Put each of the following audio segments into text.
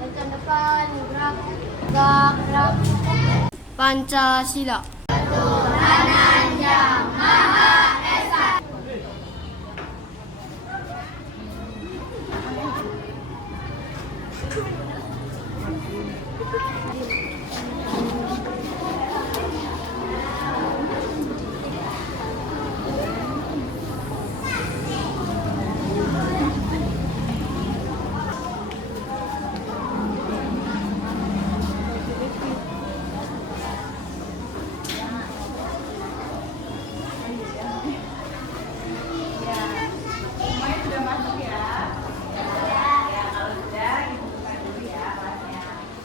Baca depan, gerak, tegak, gerak. Pancasila. Ketuhanan Yang Maha Esa.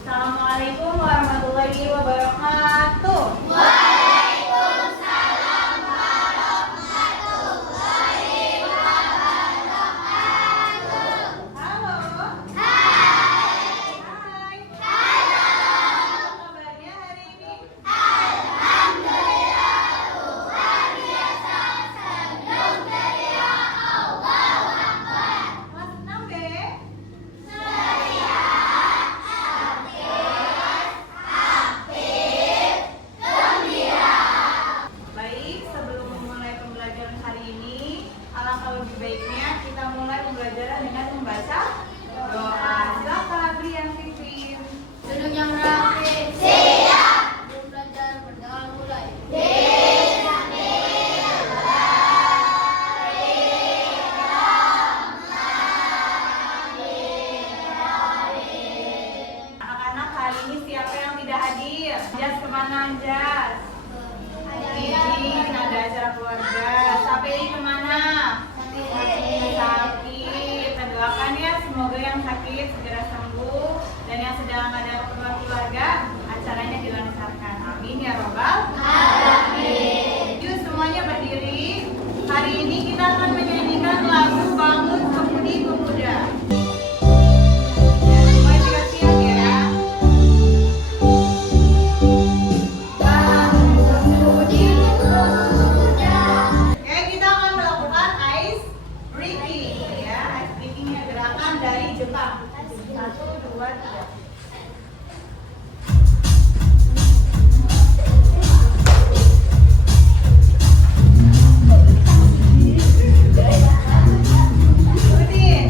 Assalamualaikum warahmatullahi wabarakatuh. Waalaikumsalam warahmatullahi wabarakatuh. Halo. Hai. Hai. Halo. Apa kabarnya hari ini? Alhamdulillah luar biasa. Senyum ceria. Allahu Akbar. Kelas 6 B. Ceria, aktif, gembira. Baik, sebelum memulai pembelajaran hari ini, alangkah lebih baiknya kita mulai pembelajaran dengan membaca doa. Silakan Brian Pipin. Duduk yang rapi. Siap. Sebelum belajar berdoa mulai. Anak-anak, hari ini siapa yang tidak hadir? Jas kemana Jas? Izin, ada acara keluarga. Sapeli kemana? Sakit. Kita doakan ya, semoga yang sakit segera sembuh dan yang sedang ada keperluan keluarga acaranya dilancarkan. Amin ya robbal alamin. Yuk semuanya berdiri. Hari ini kita akan menyanyikan lagu Bangun Pemudi Pemuda. Semua siap-siap ya. Oke, kita akan melakukan ice breaking ya. Ice breaking ya, gerakan dari Jepang. 1, 2, 3. Ikutin.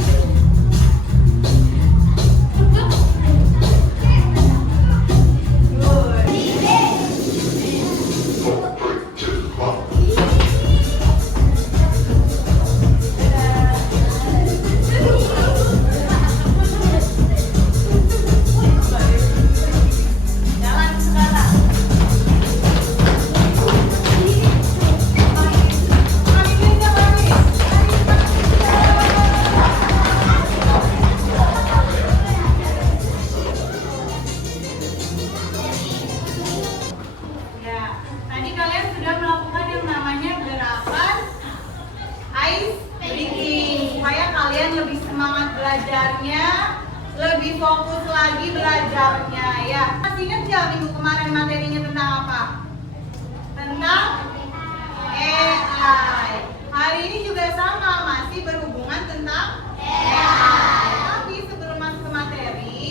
Good. Jalan sekarang. Ya, tadi kalian sudah melakukan yang namanya gerakan ice breaking supaya kalian lebih semangat belajarnya, lebih fokus lagi belajarnya ya. Masih ingat nggak minggu kemarin materinya tentang apa? Tentang AI. Hari ini juga sama, masih berhubungan tentang AI. Tapi sebelum masuk ke materi,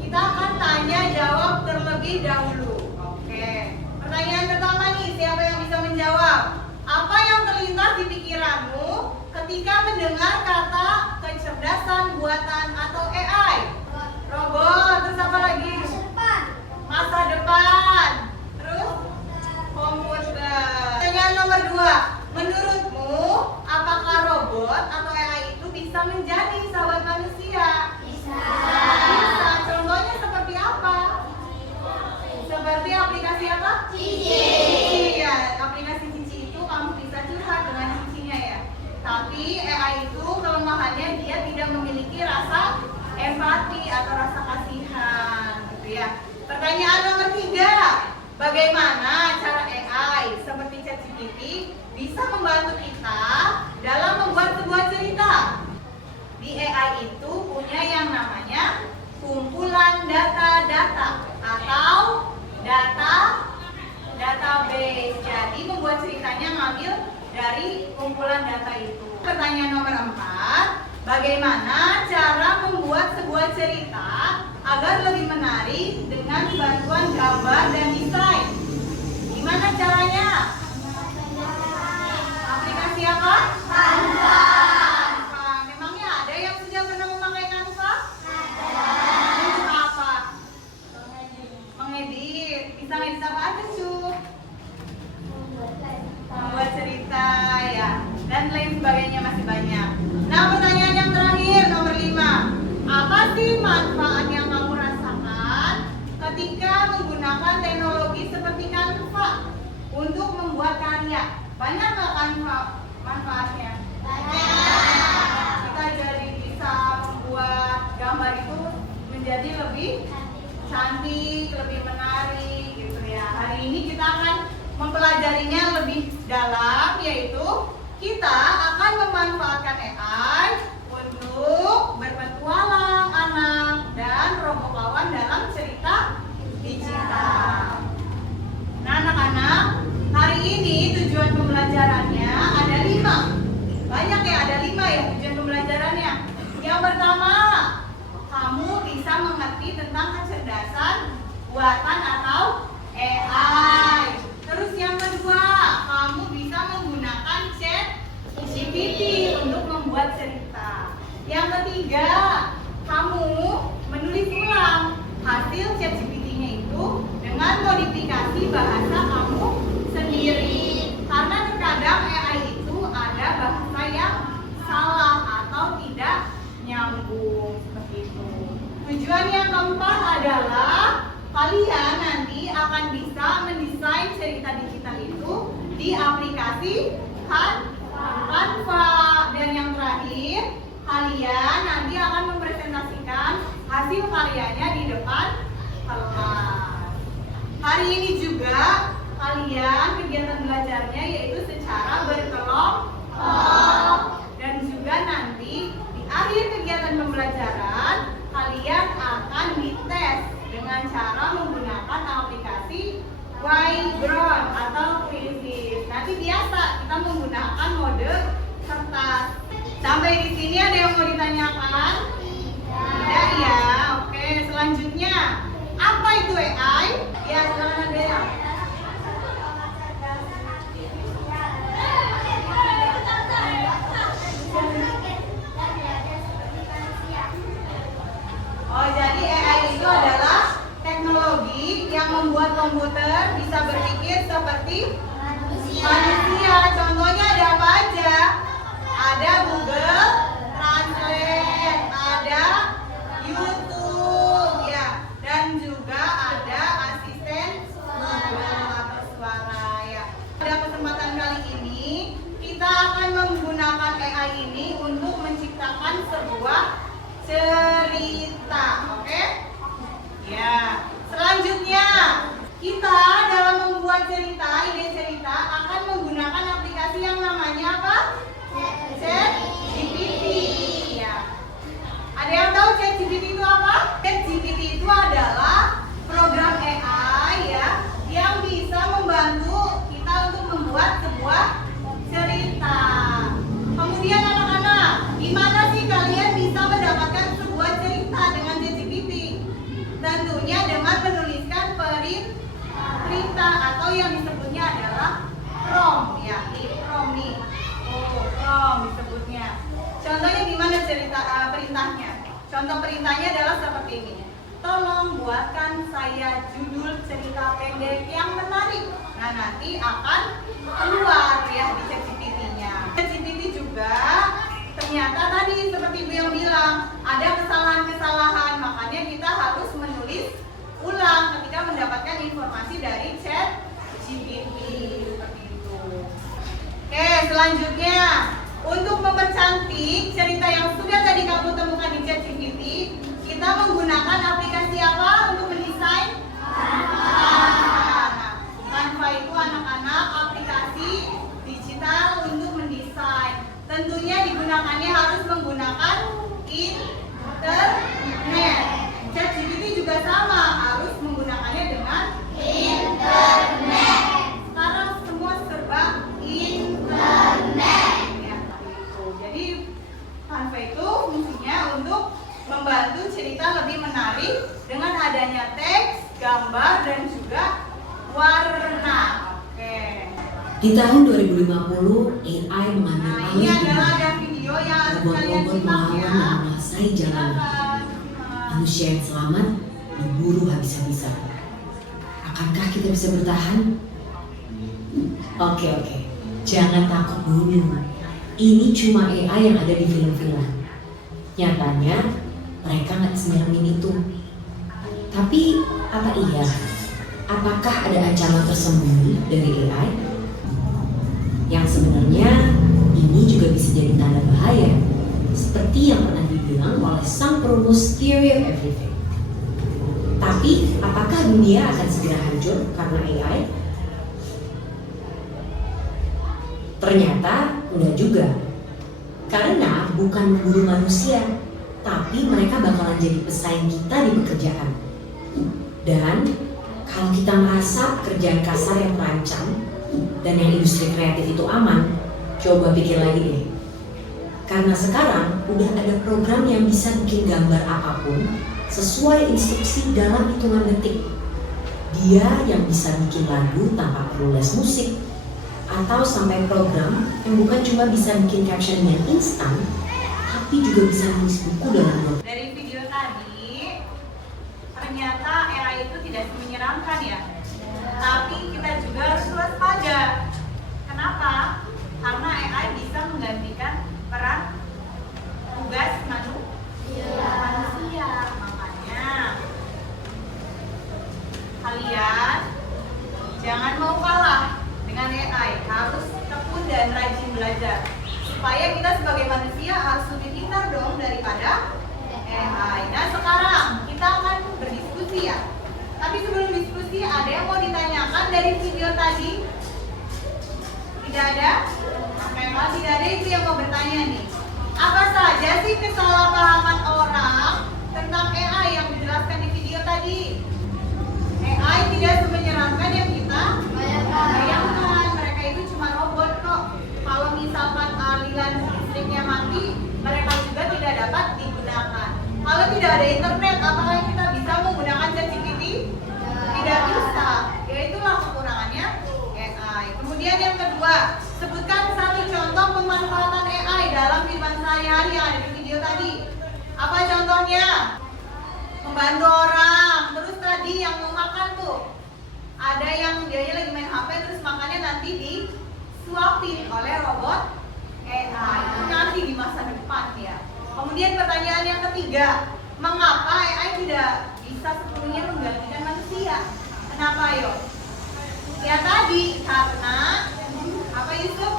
kita akan tanya jawab terlebih dahulu. Oke. Pertanyaan pertama nih, siapa yang bisa menjawab? Apa yang terlintas di pikiranmu ketika mendengar kata kecerdasan buatan atau AI? Robot, terus apa lagi? Masa depan. Terus komputer. Pertanyaan nomor 2. Menurutmu, apakah robot atau AI itu bisa menjadi sahabat manusia? Bisa. Bisa. Contohnya seperti apa? Seperti aplikasi apa? Cici. Iya, aplikasi Cici itu kamu bisa curhat dengan Cicinya ya. Tapi AI itu kelemahannya dia tidak memiliki rasa empati atau rasa kasihan, gitu ya. Pertanyaan nomor 3. Bagaimana cara AI seperti ChatGPT bisa membantu kita dalam membuat sebuah cerita? Di AI itu punya yang namanya kumpulan data-data atau database. Jadi membuat ceritanya ngambil dari kumpulan data itu. Pertanyaan nomor 4, bagaimana cara membuat sebuah cerita agar lebih menarik dengan bantuan gambar dan desain. Gimana caranya? Aplikasi apa? Canva. Memangnya ada yang sudah pernah memakai Canva? Untuk apa? Mengedit. Bisa ngedit apa aja, Cuk? Membuat cerita ya, dan lain sebagainya, masih banyak. Nah, pertanyaan yang terakhir nomor 5. Apa sih manfaat yang kamu rasakan ketika menggunakan teknologi seperti Canva untuk membuat karya? Banyak nggak Canva manfaatnya? Banyak. Kita jadi bisa membuat gambar itu menjadi lebih cantik, lebih menarik gitu ya. Hari ini kita akan mempelajarinya lebih dalam, yaitu kita akan memanfaatkan AI untuk berpetualang anak dan rombongan dalam cerita digital. Nah, anak-anak, hari ini tujuan pembelajarannya ada 5. Banyak ya, ada 5 ya tujuan pembelajarannya. Yang pertama, kamu bisa mengerti tentang kecerdasan buatan atau AI. Terus yang kedua, kamu bisa menggunakan ChatGPT untuk membuat cerita. Yang ketiga, kamu menulis ulang hasil ChatGPT-nya itu dengan modifikasi bahasa kamu sendiri. Karena terkadang AI itu ada bahasa yang salah atau tidak nyambung seperti itu. Tujuan yang keempat adalah kalian nanti akan bisa mendesain cerita digital itu di aplikasi Canva. Dan yang terakhir, kalian nanti akan mempresentasikan hasil karyanya di depan kelas. Hari ini juga kalian kegiatan belajarnya yaitu secara berkelompok. Dan juga nanti di akhir kegiatan pembelajaran kalian akan dites dengan cara menggunakan aplikasi Whiteboard atau Quizzes. Nanti biasa kita menggunakan mode kertas. Sampai di sini ada yang mau ditanyakan? Tidak ya. Oke, selanjutnya apa itu AI? Ya, silakan Andrea. Oh, jadi AI itu adalah teknologi yang membuat komputer bisa berpikir seperti manusia. Contohnya ada apa aja? Ada Google Translate, ada YouTube ya, dan juga ada asisten Google atau suara ya. Pada kesempatan kali ini kita akan menggunakan AI ini untuk menciptakan sebuah cerita, oke? Ya. Selanjutnya, kita dalam membuat cerita, ide cerita akan menggunakan aplikasi yang namanya apa? ChatGPT. Ya. Ada yang tahu ChatGPT itu apa? ChatGPT itu adalah program AI ya yang bisa membantu kita untuk membuat sebuah cerita. Kemudian anak-anak, gimana sih kalian bisa mendapatkan sebuah cerita dengan ChatGPT? Tentunya dengan menuliskan perintah atau yang disebutnya adalah prompt ya, prompt nih. Oh, prompt disebutnya. Contohnya gimana perintahnya? Contoh perintahnya adalah seperti ini. Tolong buatkan saya judul cerita pendek yang menarik. Nah, nanti akan keluar ya di ChatGPT-nya. ChatGPT juga ternyata tadi seperti Ibu yang bilang, ada kesalahan-kesalahan, makanya kita harus menulis ulang ketika mendapatkan informasi dari ChatGPT seperti itu. Oke, selanjutnya untuk mempercantik cerita yang sudah tadi kamu temukan di ChatGPT, kita menggunakan aplikasi apa untuk mendesain? Canva. Canva itu anak-anak aplikasi digital untuk mendesain. Tentunya digunakannya harus menggunakan internet. ChatGPT juga sama, harus menggunakannya dengan internet. Sekarang semua serba internet. Ya, gitu. Jadi kita lebih menarik dengan adanya teks, gambar, dan juga warna. Oke. Di tahun 2050, AI mengambil Nah, ini alih adalah dunia. ada video yang harus kalian Robot-robot simak melawan ya. dan menguasai jalanan. Silakan. Manusia yang selamat diburu habis-habisan. Akankah kita bisa bertahan? Oke, jangan takut dulu. Ini cuma AI yang ada di film-film. Nyatanya, mereka nggak senyeramin itu. Tapi, apa iya? Apakah ada ancaman tersembunyi dari AI? Yang sebenarnya, ini juga bisa jadi tanda bahaya. Seperti yang pernah dibilang oleh sang perumus Theory of Everything. Tapi, apakah dunia akan segera hancur karena AI? Ternyata enggak juga. Karena bukan memburu manusia, tapi mereka bakalan jadi pesaing kita di pekerjaan. Dan kalau kita merasa pekerjaan kasar yang terancam dan yang industri kreatif itu aman, coba pikir lagi deh. Karena sekarang udah ada program yang bisa bikin gambar apapun sesuai instruksi dalam hitungan detik. Dia yang bisa bikin lagu tanpa perlu les musik, atau sampai program yang bukan cuma bisa bikin caption yang instan, tapi juga bisa nulis buku dalam 2 menit. Dari video tadi, ternyata AI itu tidak menyeramkan ya. Tapi kita juga harus waspada. Kenapa? Karena AI bisa menggantikan peran tugas manusia. Makanya kalian jangan mau kalah dengan AI, harus tekun dan rajin belajar. Supaya kita sebagai manusia harus lebih pintar dong daripada AI. Nah, sekarang kita akan berdiskusi ya. Tapi sebelum diskusi, ada yang mau ditanyakan dari video tadi? Tidak ada? Memang tidak ada itu yang mau bertanya nih. Apa saja sih kesalahpahaman orang tentang AI yang dijelaskan di video tadi? AI tidak semenyeramkan yang kita bayangkan. Mereka itu cuma robot kok. Kalau misalkan aliran listriknya mati, mereka juga tidak dapat digunakan. Kalau tidak ada internet, apakah kita bisa menggunakan ChatGPT? Tidak bisa. Ya itulah kekurangannya AI. Kemudian yang kedua, sebutkan satu contoh pemanfaatan AI dalam kehidupan sehari-hari yang ada di video tadi. Apa contohnya? Membantu orang. Terus tadi yang mau makan tuh, ada yang dia lagi main HP terus makannya nanti disuapin oleh robot AI. Itu nanti di masa depan ya. Kemudian pertanyaan yang ketiga, mengapa AI tidak bisa sepenuhnya menggantikan manusia? Kenapa yo? Ya tadi karena apa Yusuf?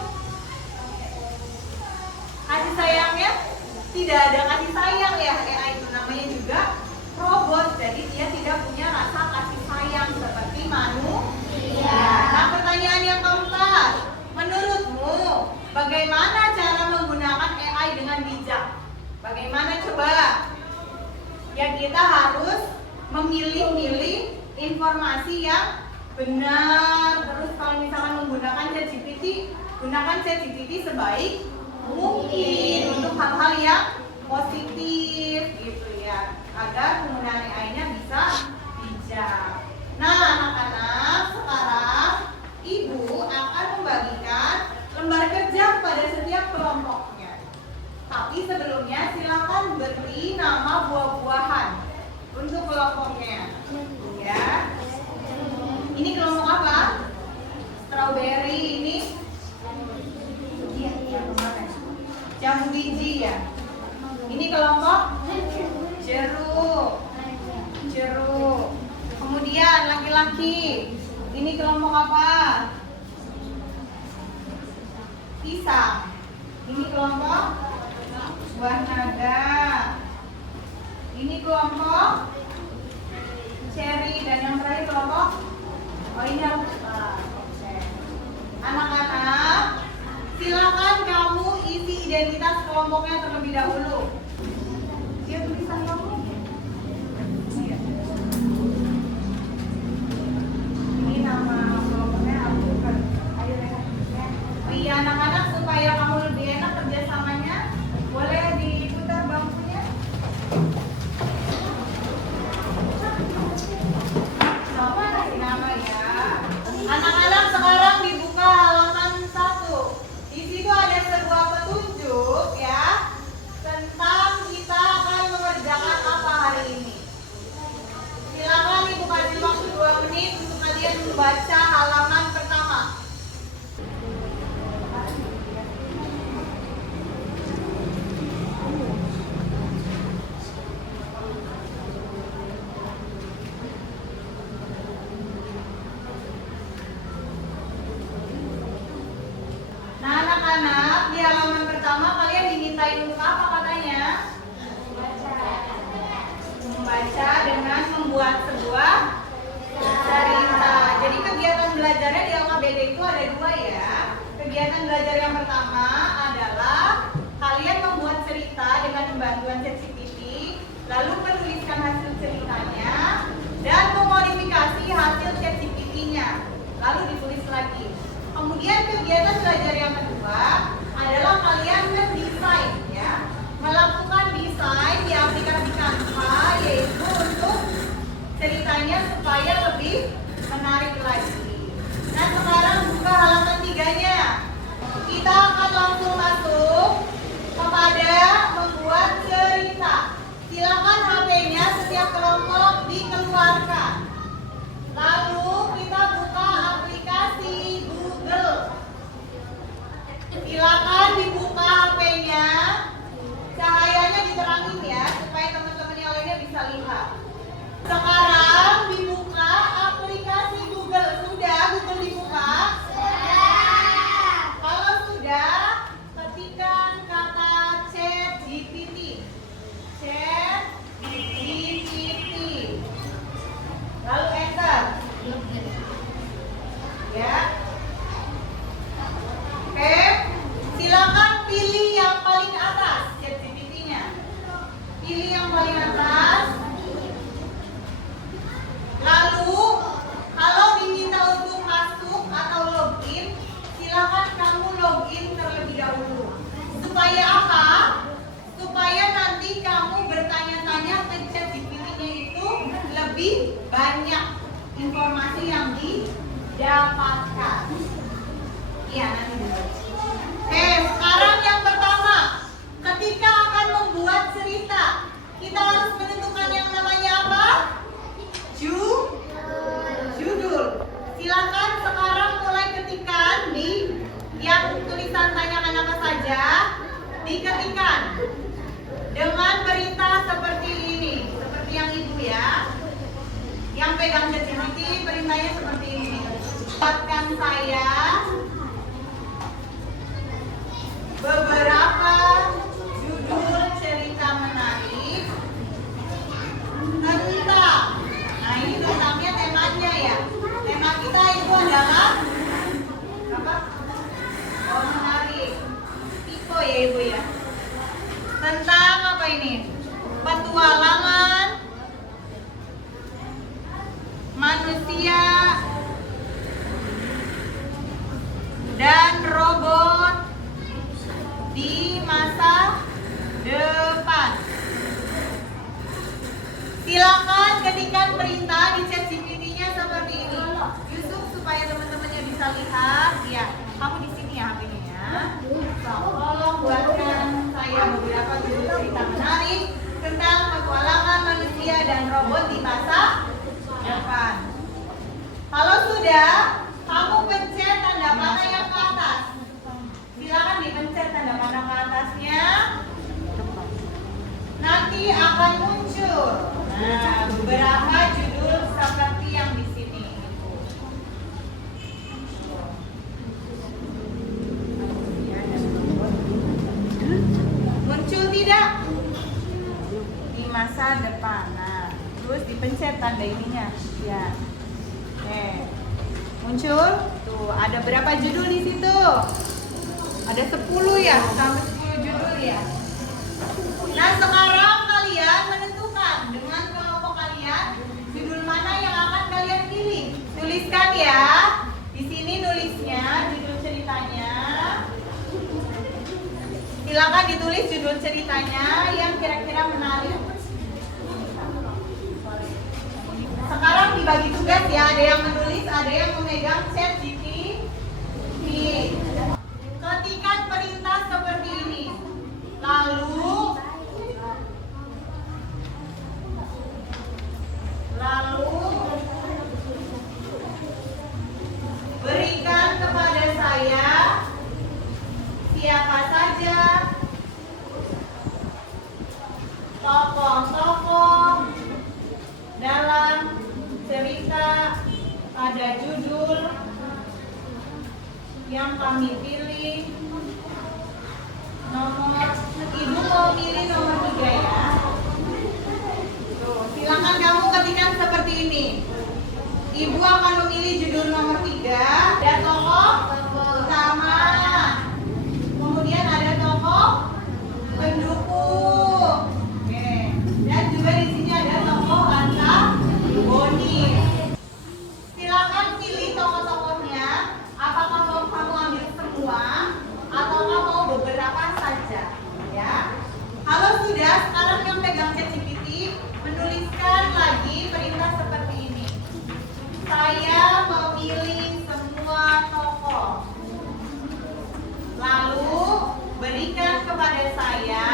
Kasih sayangnya tidak ada kasih sayang ya. AI itu namanya juga robot, jadi dia tidak punya rasa kasih sayang seperti manusia. Nah, pertanyaan yang keempat, menurutmu bagaimana cara menggunakan AI dengan bijak? Bagaimana coba? Ya kita harus memilih-milih informasi yang benar. Terus kalau misalkan menggunakan ChatGPT, gunakan ChatGPT sebaik mungkin untuk hal-hal yang positif gitu ya, agar penggunaan AI-nya bisa bijak. Nah, anak-anak, sekarang Ibu akan membagikan lembar kerja pada setiap kelompoknya. Tapi sebelumnya silakan beri nama buah-buahan untuk kelompoknya. Ya. Ini kelompok apa? Strawberry, ini jambu biji ya. Ini kelompok jeruk. Kemudian laki-laki, ini kelompok apa? Pisang. Ini kelompok buah naga. Ini kelompok cherry, dan yang terakhir kelompok ini apa? Anak-anak, silakan kamu isi identitas kelompoknya terlebih dahulu. Dia tulisan kamu. Ini nama kelompoknya Alpukat. Ayo ya. Oh iya anak-anak, supaya kamu lebih enak kerjasamanya, boleh diputar bangkunya. Baca dengan membuat sebuah cerita. Jadi kegiatan belajarnya di LKBD itu ada dua ya. Kegiatan belajar yang pertama adalah kalian membuat cerita dengan bantuan ChatGPT, lalu menuliskan hasil ceritanya dan memodifikasi hasil ChatGPT-nya, lalu ditulis lagi. Kemudian kegiatan belajar yang kedua adalah kalian mendesain ya, melakukan desain di aplikasi Canva, yaitu untuk ceritanya supaya lebih menarik lagi. Nah sekarang buka halaman 3-nya. Kita akan langsung masuk kepada membuat cerita. Silakan HP-nya setiap kelompok dikeluarkan. Lalu kita buka aplikasi Google. Silakan dibuka HP-nya. Cahayanya diterangin ya, supaya teman-teman yang lainnya bisa lihat. Sekarang dibuka aplikasi Google. Sudah Google dibuka? Kalau sudah, ketikkan kata ChatGPT. ChatGPT. Lalu enter. Ya. Oke. Silakan pilih yang paling atas ChatGPT-nya. Pilih yang paling atas. Lalu, kalau diminta untuk masuk atau login, silakan kamu login terlebih dahulu. Supaya apa? Supaya nanti kamu bertanya-tanya ke ChatGPT-nya itu lebih banyak informasi yang didapatkan. Iya, nanti dulu. Oke, sekarang yang pertama, ketika akan membuat cerita, kita harus menentukan yang namanya apa? Judul. Silakan sekarang mulai ketikkan di yang tulisan tanyakan apa saja, diketikkan dengan perintah seperti ini, seperti yang ibu ya, yang pegang ChatGPT, perintahnya seperti ini. Buatkan saya beberapa judul cerita menarik tentang, nah ini tentangnya temanya ya. Tema kita itu adalah apa? Oh menarik. Iko ya ibu ya. Tentang apa ini? Petualangan manusia dan robot di masa depan. Silakan ketikkan perintah di ChatGPT-nya seperti ini. Yusuf supaya teman-temannya bisa lihat. Ya, kamu di sini ya HP-nya ya. Tolong buatkan saya beberapa judul cerita menarik tentang petualangan manusia dan robot di masa depan. Kalau sudah, kamu pencet tanda panah yang ke atas. Silakan dipencet tanda panah ke atasnya. Nanti akan muncul beberapa judul seperti yang di sini. Muncul tidak? Di masa depan. Nah, terus dipencet tanda ininya. Ya. Oke. Muncul. Tuh, ada berapa judul di situ? Ada 10 ya, sampai 10 judul ya. Nah, sekarang kalian menentukan dengan kelompok kalian judul mana yang akan kalian pilih. Tuliskan ya. Di sini nulisnya judul ceritanya. Silakan ditulis judul ceritanya yang kira-kira menarik. Sekarang dibagi tugas ya, ada yang menulis, ada yang memegang ChatGPT. Ketikkan perintah seperti ini. Lalu berikan kepada saya siapa saja tokoh-tokoh dalam cerita pada judul yang kami pilih. Ibu mau pilih nomor 3 ya. Tuh, silakan. Ibu akan memilih judul nomor 3. Ada tokoh utama. Kemudian ada tokoh pendukung. Oke. Dan juga di sini ada tokoh antagonis. Silakan pilih tokoh-tokohnya. Apakah mau kamu ambil semua atau mau beberapa saja? Ya. Kalau sudah, sekarang yang pegang ChatGPT menuliskan lagi perintah seperti ini. Saya memilih semua tokoh. Lalu berikan kepada saya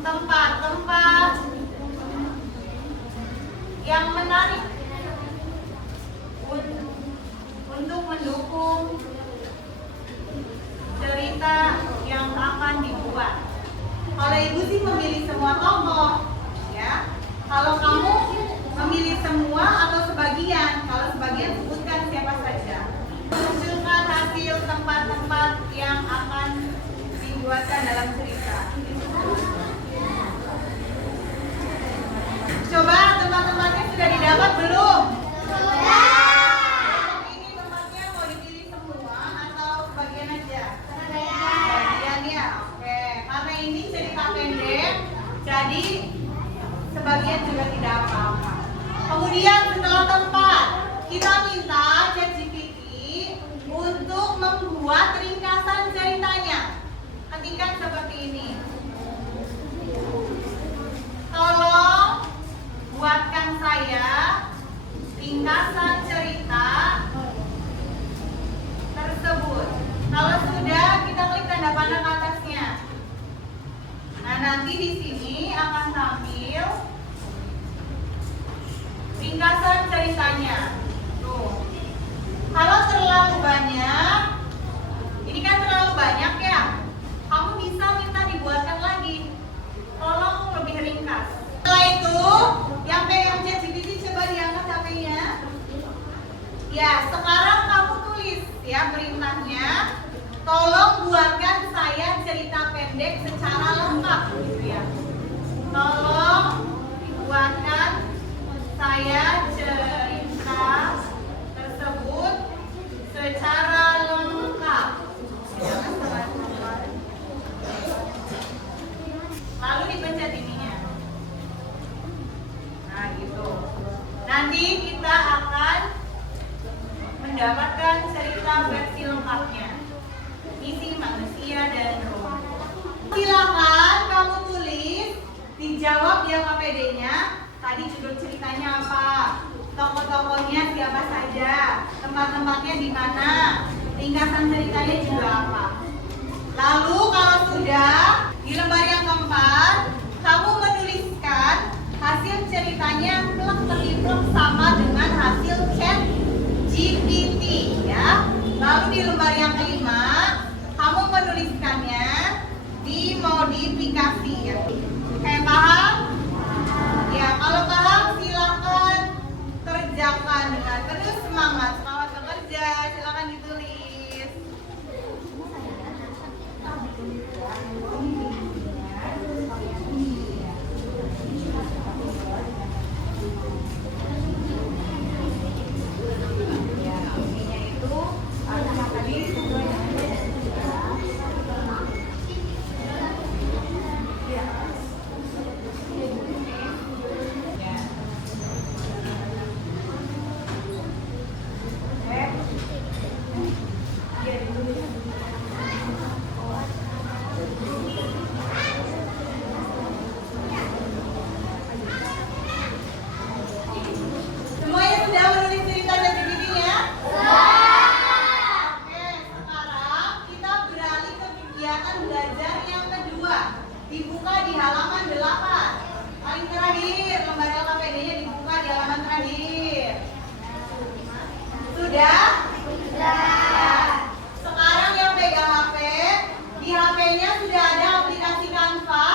tempat-tempat yang menarik untuk mendukung cerita yang akan dibuat. Kalau ibu sih memilih semua tokoh, ya. Kalau kamu memilih semua atau sebagian, kalau sebagian sebutkan siapa saja. Munculkan hasil tempat-tempat yang akan dibuatkan dalam cerita. Coba tempat-tempatnya sudah didapat belum? Ini tempatnya mau dipilih semua atau sebagian aja? Sebagian ya, oke. Karena ini cerita pendek, jadi sebagian juga tidak apa-apa. Kemudian setelah tempat, kita minta ChatGPT untuk membuat ringkasan ceritanya. Ketikkan seperti ini. Tolong buatkan saya ringkasan cerita tersebut. Kalau sudah, kita klik tanda panah ke atasnya. Nah, nanti di sini akan tampil ringkasan ceritanya. Tuh. Kalau terlalu banyak, ini kan terlalu banyak ya. Kamu bisa minta dibuatkan lagi. Tolong lebih ringkas. Setelah itu, yang pegang ChatGPT coba diangkat HP-nya. Ya, sekarang kamu tulis ya perintahnya. Tolong buatkan saya cerita pendek secara lengkap, gitu ya. Tolong buatkan saya cerita tersebut secara lengkap. Lalu dipencet ininya. Nah, gitu. Nanti kita akan mendapatkan cerita versi lengkapnya. Isi manusia dan roh. Silakan kamu tulis, dijawab ya KPD-nya. Tadi judul ceritanya apa? Tokoh-tokohnya siapa saja? Tempat-tempatnya di mana? Ringkasan ceritanya juga apa? Lalu kalau sudah di lembar yang keempat, kamu menuliskan hasil ceritanya plek-plek sama dengan hasil ChatGPT ya. Lalu di lembar yang kelima, kamu menuliskannya dimodifikasi ya. Kayak paham? Ya, kalau paham silakan kerjakan dengan penuh semangat. Selamat bekerja, silakan ditulis. Ya, ininya itu sama tadi semuanya. Semuanya sudah menulis cerita dan ChatGPT-nya? Oke, sekarang kita beralih ke kegiatan belajar yang kedua. Dibuka di halaman 8. Paling terakhir, lembar LKPD-nya dibuka di halaman terakhir. Sudah? Sudah. Sekarang yang pegang HP, di HP-nya sudah ada aplikasi Canva?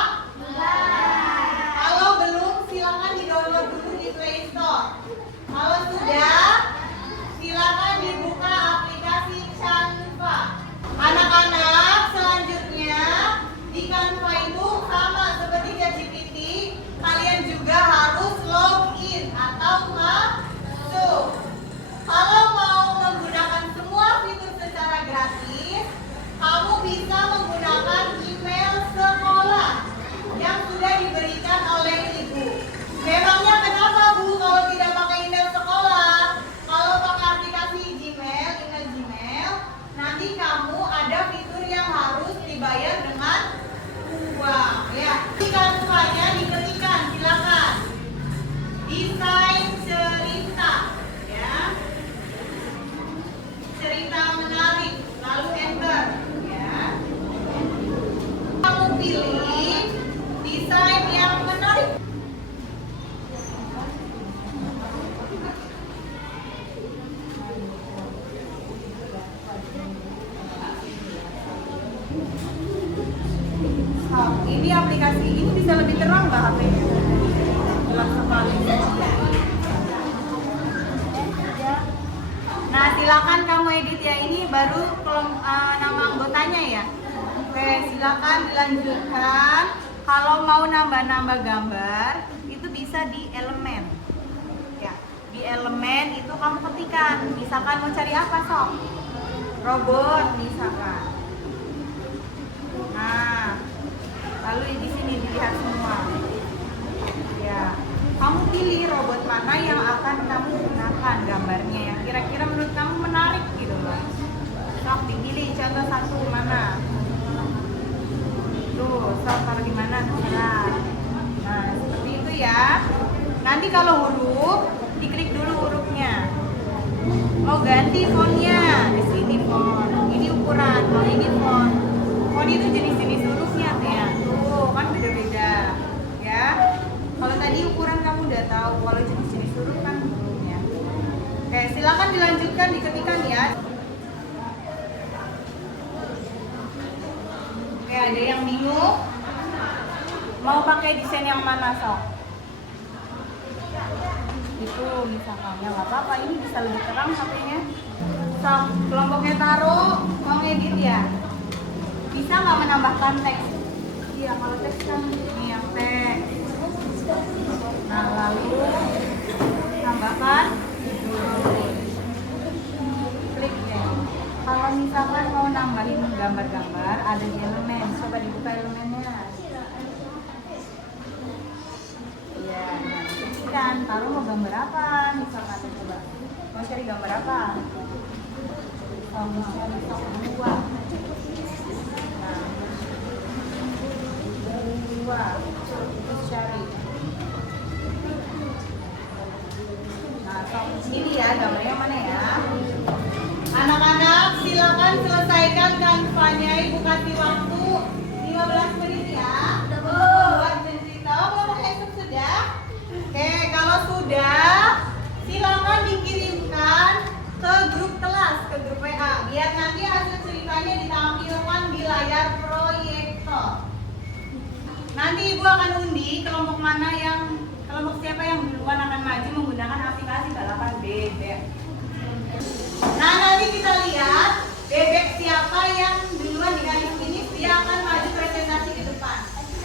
Kalau belum, silakan di-download dulu di Play Store. Kalau sudah, silakan dibuka aplikasi Canva. Anak-anak, selanjutnya di Canva itu sama seperti ChatGPT, kalian juga harus login atau masuk. ngedit ya, ini baru nama anggotanya ya. Oke, silakan dilanjutkan. Kalau mau nambah-nambah gambar itu bisa di elemen. Ya, di elemen itu kamu ketikkan. Misalkan mau cari apa, Sok? Robot misalkan. Nah, lalu di sini dilihat semua. Ya, kamu pilih robot mana yang akan kamu gunakan gambarnya yang kira-kira menurut kamu menarik gitu loh. Sok dipilih contoh satu mana. Tuh, Sok taruh di mana terserah. Nah, seperti itu ya. Nanti kalau huruf, diklik dulu hurufnya. Mau ganti fontnya, di sini font. Ini ukuran, kalau ini font. Font itu jenis-jenis hurufnya tuh ya. Tuh, kan beda-beda. Ya. Kalau tadi ukuran kamu udah tahu, kalau jenis-jenis huruf kan hurufnya. Oke, silakan dilanjutkan diketikkan ya. Oke, ada yang bingung? Mau pakai desain yang mana, Sok? Itu misalkan, ya nggak apa-apa, ini bisa lebih terang HP-nya. Sok, kelompoknya taruh, mau ngedit ya? Bisa nggak menambahkan teks? Iya, kalau teks kan ini yang teks. Nah, lalu tambahkan klik deh. Kalau misalkan mau nambahin gambar-gambar, ada di elemen. Coba dibuka elemennya. Iya, nah kan taruh mau gambar apa? Misalkan coba mau cari gambar apa? Mau cari dua. Nah, dua. Terus cari. Nah, ini ya gambarnya mana ya? Anak-anak silakan selesaikan kanvanya. Ibu kasih waktu 15 menit ya. Buat cerita. Oh, belum esok sudah? Oke, kalau sudah silakan dikirimkan ke grup kelas, ke grup WA. Biar nanti hasil ceritanya ditampilkan di layar proyektor. Nanti ibu akan undi kelompok siapa yang duluan akan maju menggunakan aplikasi balapan bebek. Nah, nanti kita lihat bebek siapa yang duluan di garis finish, dia akan maju presentasi ke depan.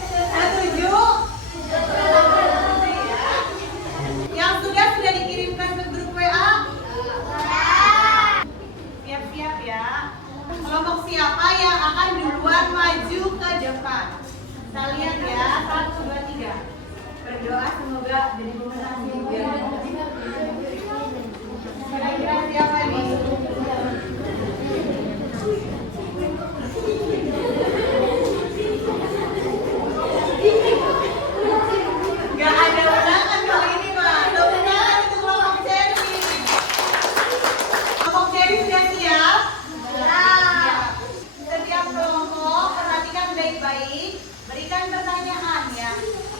Setuju? Yang sudah dikirimkan ke grup WA? Siap-siap ya. Kelompok siapa yang akan duluan maju ke depan? Kita lihat ya, 1, 2, 3. Berdoa semoga jadi pemenang juga. Kira-kira siapa nih? Gak ada undangan kali ini, Pak. Ada undangan itu kelompok Cherry. Kelompok Cherry sudah siap? Siap. Setiap kelompok perhatikan baik-baik, berikan pertanyaan ya,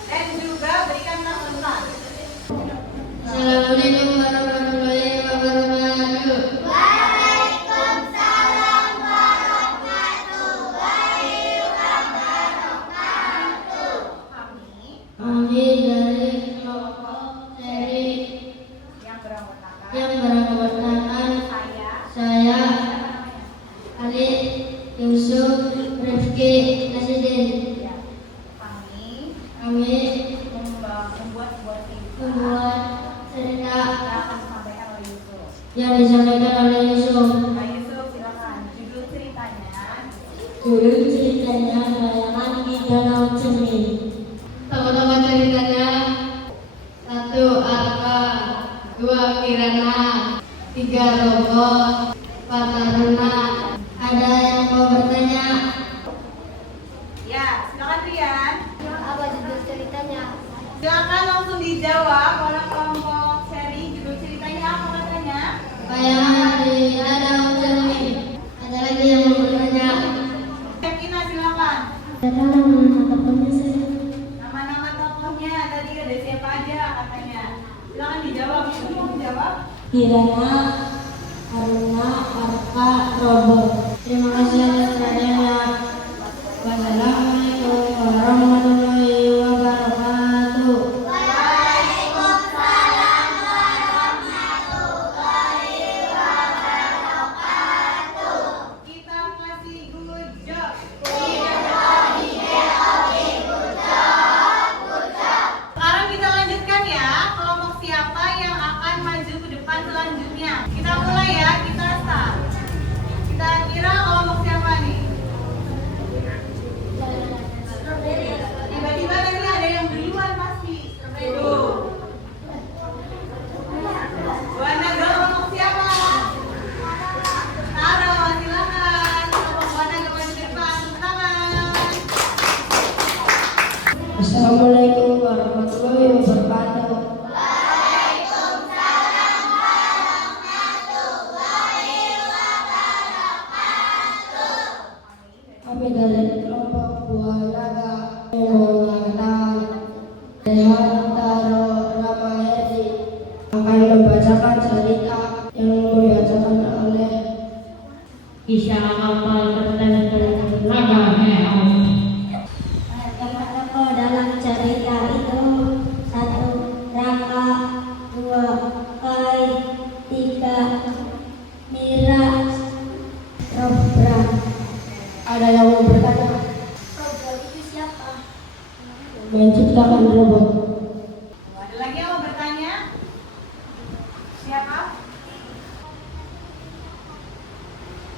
dan juga berikan masukan. Assalamualaikum warahmatullahi wabarakatuh. Waalaikumsalam warahmatullahi wabarakatuh. Kami dari kelompok seri Yang beranggotakan yang beranggotakan saya Ali Yusuf Rifki Nasidin. Kami membuat sebuah cerita membuat cerita yang akan disampaikan oleh Yusuf. yang disampaikan oleh Yusuf. Pak Yusuf, silakan. Judul ceritanya. Judul ceritanya Layangan di Danau Cermin. Tokoh-tokoh ceritanya 1 Arka, 2 Kirana, 3 Robot, 4 Taruna. Ada yang mau bertanya? Ya, silakan Rian. Apa judul ceritanya? Silakan langsung dijawab oleh kelompok seri. Judul ceritanya apa katanya? Layangan di Danau Cermin. Ada lagi yang mau bertanya? Kina, silakan. Ada nama tokohnya saya. Nama-nama tokohnya tadi ada siapa aja katanya. Silakan dijawab. Ibu mau jawab? Kirana, Aruna, Arka, Robot. Terima kasih atas perhatiannya. Wassalamualaikum warahmatullahi wabarakatuh. Waalaikumsalam warahmatullahi wabarakatuh.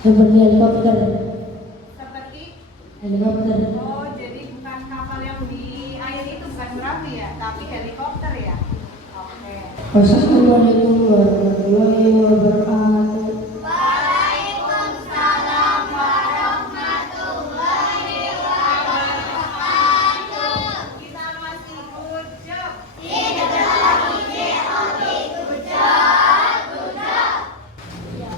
Seperti helikopter. Seperti Helikopter. oh, jadi bukan kapal yang di air itu, bukan perahu ya, tapi helikopter ya. Oke. Wassalamualaikum warahmatullahi wabarakatuh. Waalaikumsalam warahmatullahi wabarakatuh. Kita masih good job. Tidak lagi good job, good job.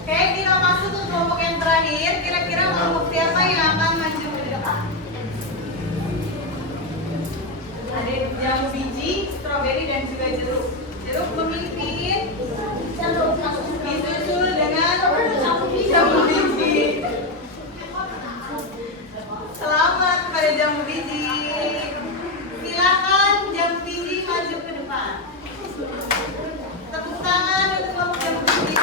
Oke, kita masuk ke kelompok yang terakhir. Kira-kira kelompok siapa yang akan maju ke depan? Ada jamu biji, stroberi, dan juga jeruk. Jeruk memimpin, disusul dengan jamu biji. Selamat kepada jamu biji. Silakan jamu biji maju ke depan. Tepuk tangan untuk kelompok jamu biji.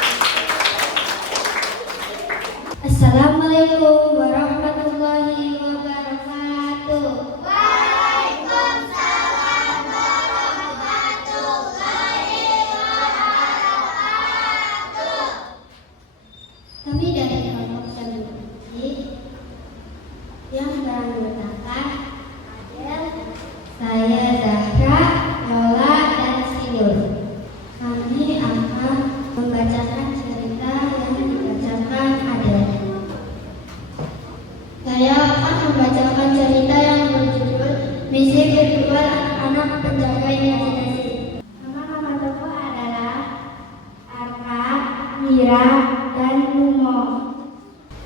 Assalamualaikum warahmatullahi wabarakatuh. Waalaikumsalam warahmatullahi wabarakatuh. Kami dari kelompok jamu biji yang beranggotakan saya Zahra, Lola, dan Sinur. Kami akan membacakan cerita yang dibacakan Adel. Saya akan membacakan cerita yang berjudul Misi Virtual Anak Penjaga Imajinasi. Nama-nama tokoh adalah Arka, Mira, dan Lumo.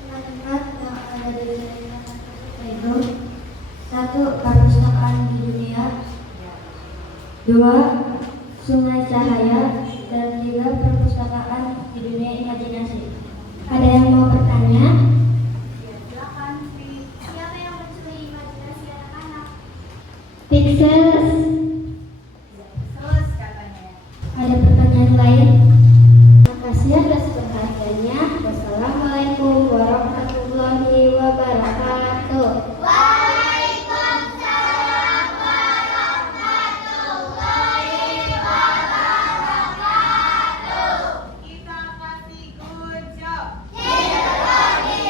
Tempat yang ada di cerita itu: 1. Perpustakaan di dunia, 2. Sungai Cahaya, dan 3. Perpustakaan di dunia imajinasi. Ada yang mau bertanya? Silakan, Sri. Siapa yang mencuri imajinasi anak-anak? Pixels. Terus katanya. Ada pertanyaan lain? Terima kasih atas perhatiannya. Wassalamualaikum warahmatullahi wabarakatuh. Waalaikumsalam warahmatullahi wabarakatuh. Kita kasih good job. Tidak lagi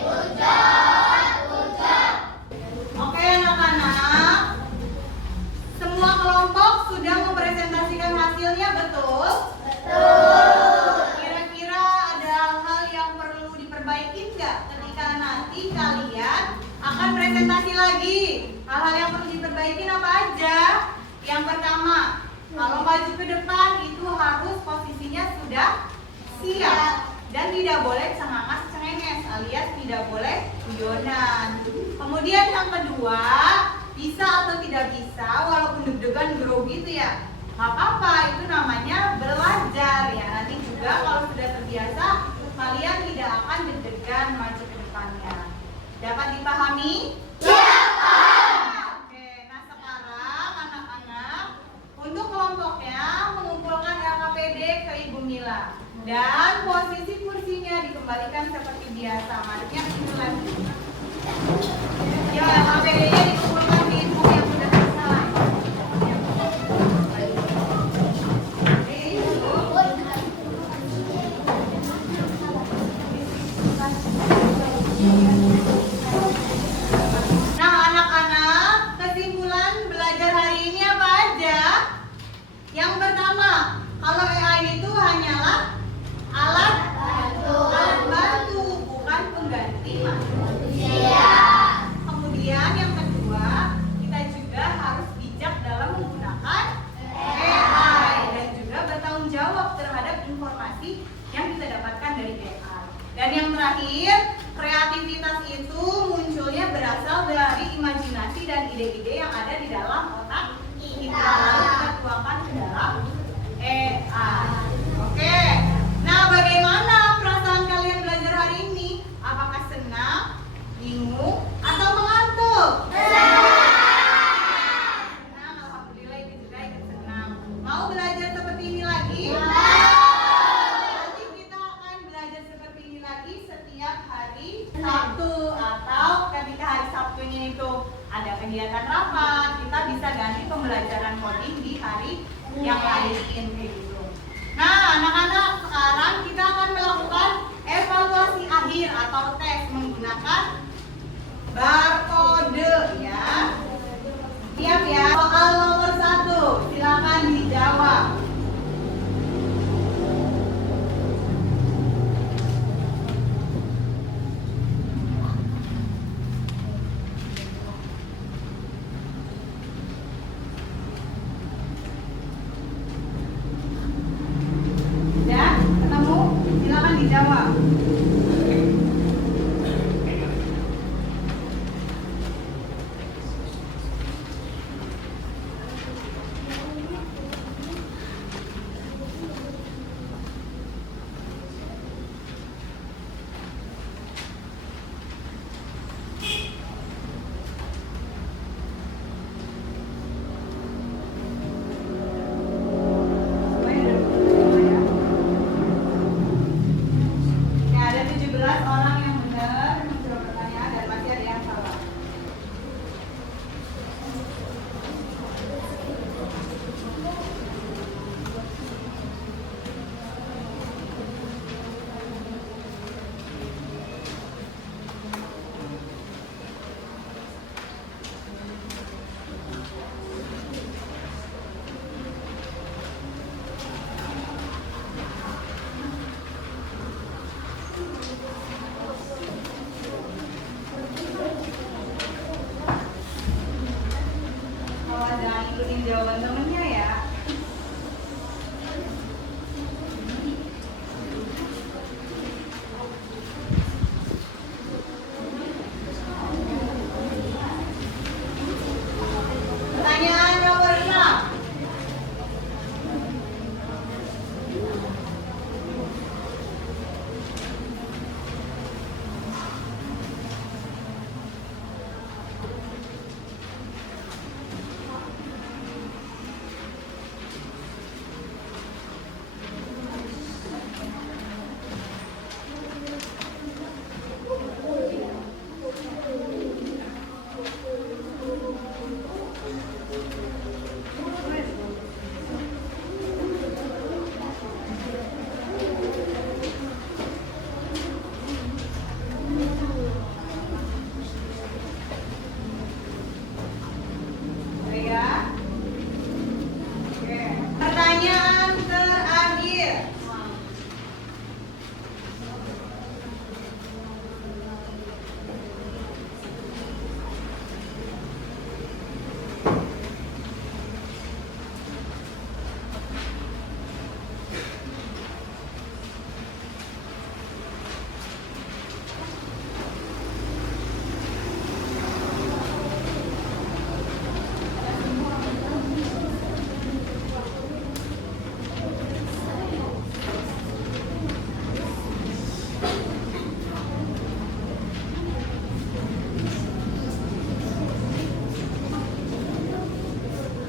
good job, good job. Oke anak-anak, semua kelompok sudah mempresentasikan hasilnya, betul? Kira-kira ada hal-hal yang perlu diperbaiki nggak ketika nanti kalian akan presentasi lagi? Hal-hal yang perlu diperbaiki apa aja? Yang pertama, kalau maju ke depan itu harus posisinya sudah siap dan tidak boleh cengenges alias tidak boleh guyonan. Kemudian yang kedua, bisa atau tidak bisa walaupun deg-degan grogi itu ya nggak apa-apa, itu namanya belajar ya. Nanti juga kalau sudah terbiasa kalian tidak akan deg-degan maju ke depannya. Dapat dipahami? Oke, nah sekarang anak-anak untuk kelompoknya mengumpulkan LKPD ke Ibu Mila dan posisi kursinya dikembalikan seperti biasa. Madepnya ke sini lagi. Ya, LKPD-nya dikumpulkan di buku yang sudah selesai. Nah anak-anak, kesimpulan belajar hari ini apa aja? Yang pertama, kalau AI itu hanyalah alat bantu, bukan pengganti manusia. Kemudian yang kedua, kita juga harus bijak dalam menggunakan AI dan juga bertanggung jawab terhadap informasi yang kita dapatkan dari AI. Dan yang terakhir, kreativitas itu munculnya berasal dari imajinasi dan ide-ide yang ada di dalam otak kita, lalu kita tuangkan ke dalam AI. Oke, nah bagaimana perasaan kalian belajar hari ini? Apakah senang, bingung, atau mengantuk? Senang, alhamdulillah itu juga ikut senang. Mau belajar seperti ini lagi? Nanti kita akan belajar seperti ini lagi setiap hari Sabtu, atau ketika hari Sabtunya itu ada kegiatan rapat, kita bisa ganti pembelajaran coding di hari yang lain kayak gitu. Nah, anak-anak, sekarang kita akan melakukan evaluasi barcode ya. Siap ya. Soal nomor 1, silakan dijawab. Ya, ketemu? Silakan dijawab. Ya, ada 17 orang yang benar menjawab pertanyaan dan masih ada yang salah. Awas jangan ikutin jawaban temennya ya. Pertanyaan nomor 6. Oke ya. Oke. Pertanyaan terakhir.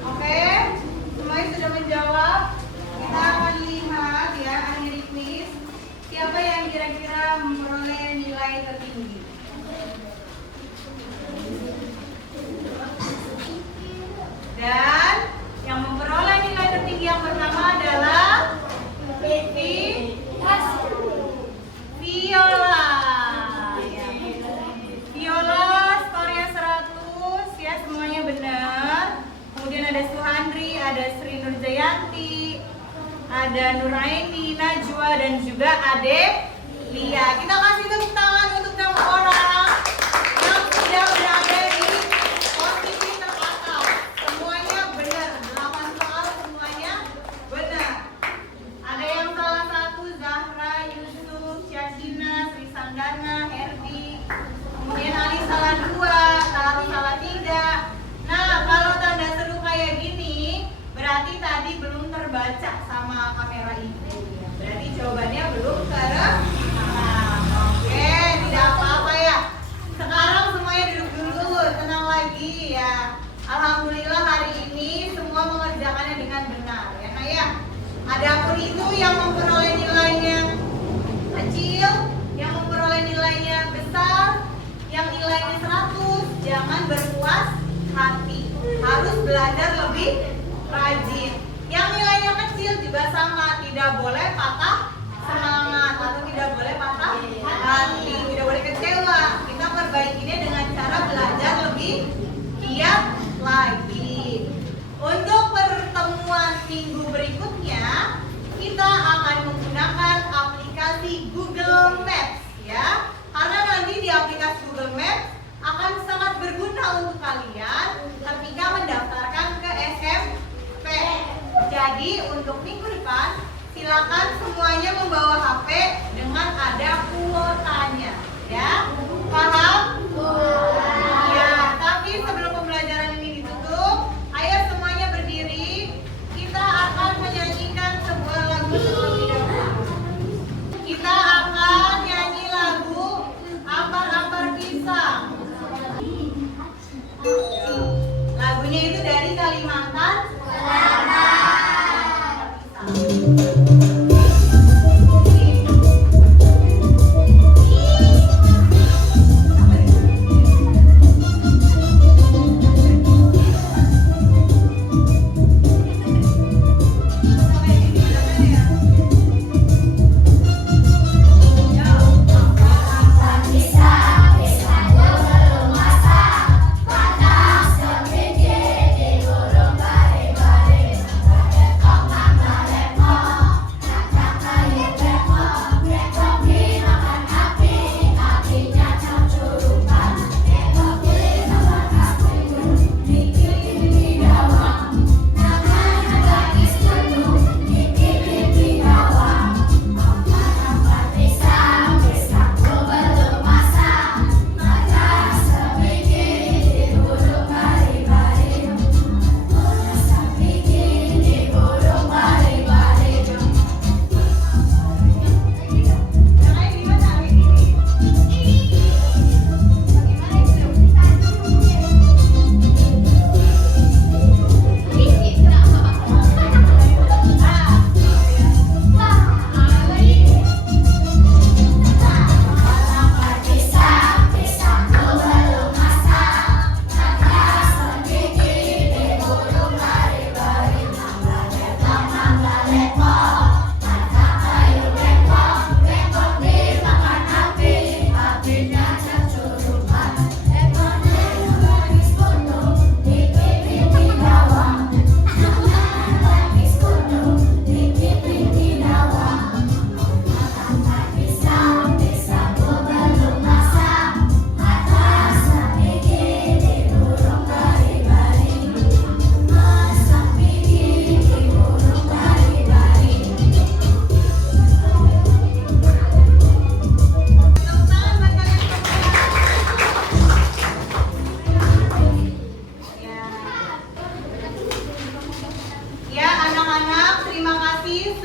Oke, semuanya sudah menjawab. Kita akan lihat ya akhir kuis siapa yang kira-kira memperoleh nilai tertinggi. Dan yang memperoleh nilai tertinggi yang pertama adalah Viola. Ya. Viola skornya 100 ya, semuanya benar. Kemudian ada Suhandri, ada Sri Nurjayanti, ada Nuraini, Najwa, dan juga Ade Lia. Kita kasih tepuk tangan untuk 6 orang yang sudah berada di posisi teratas. Semuanya benar, 8 soal semuanya benar. Ada yang salah satu, Zahra, Yusuf, Syakina, Sri Sanggana, Herdi. Kemudian Ali salah 2, Taru salah 3. Nah, kalau tanda seru kayak gini, berarti tadi belum terbaca sama kamera ibu. Berarti jawabannya belum terekam. Oke, tidak apa-apa ya. Sekarang semuanya duduk dulu, tenang lagi ya. Alhamdulillah hari ini semua mengerjakannya dengan benar ya, Nak ya. Adapun itu yang memperoleh nilainya kecil, yang memperoleh nilainya besar, yang nilainya 100, jangan berpuas hati. Harus belajar lebih rajin. Yang nilainya kecil juga sama, tidak boleh patah semangat atau tidak boleh patah hati, tidak boleh kecewa. Kita perbaikinya dengan cara lebih giat lagi. Untuk pertemuan minggu berikutnya, kita akan menggunakan aplikasi Google Maps ya. Karena nanti di aplikasi Google Maps akan sangat berguna untuk kalian ketika mendaftarkan ke SMP. Jadi untuk minggu depan silakan semuanya membawa HP dengan ada kuotanya ya. Paham? Ya, tapi sebelum pembelajaran ini ditutup, ayo semuanya berdiri. Kita akan menyanyikan sebuah lagu terlebih dahulu. Kita akan nyanyi lagu Ampar-ampar Pisang. Lagunya itu dari Kalimantan Selatan.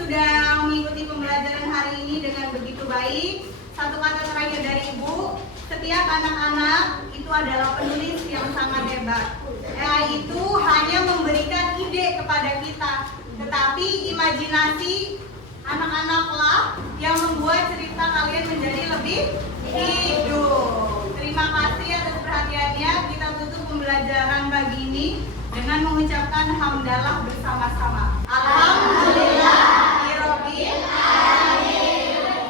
Sudah mengikuti pembelajaran hari ini dengan begitu baik. Satu kata terakhir dari Ibu, setiap anak-anak itu adalah penulis yang sangat hebat, yaitu hanya memberikan ide kepada kita, tetapi imajinasi anak-anaklah yang membuat cerita kalian menjadi lebih hidup. Terima kasih atas perhatiannya. Kita tutup pembelajaran pagi ini dengan mengucapkan hamdalah bersama-sama. Alhamdulillah.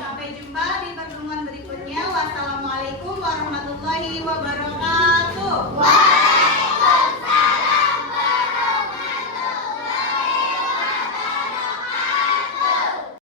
Sampai jumpa di pertemuan berikutnya. Wassalamualaikum warahmatullahi wabarakatuh.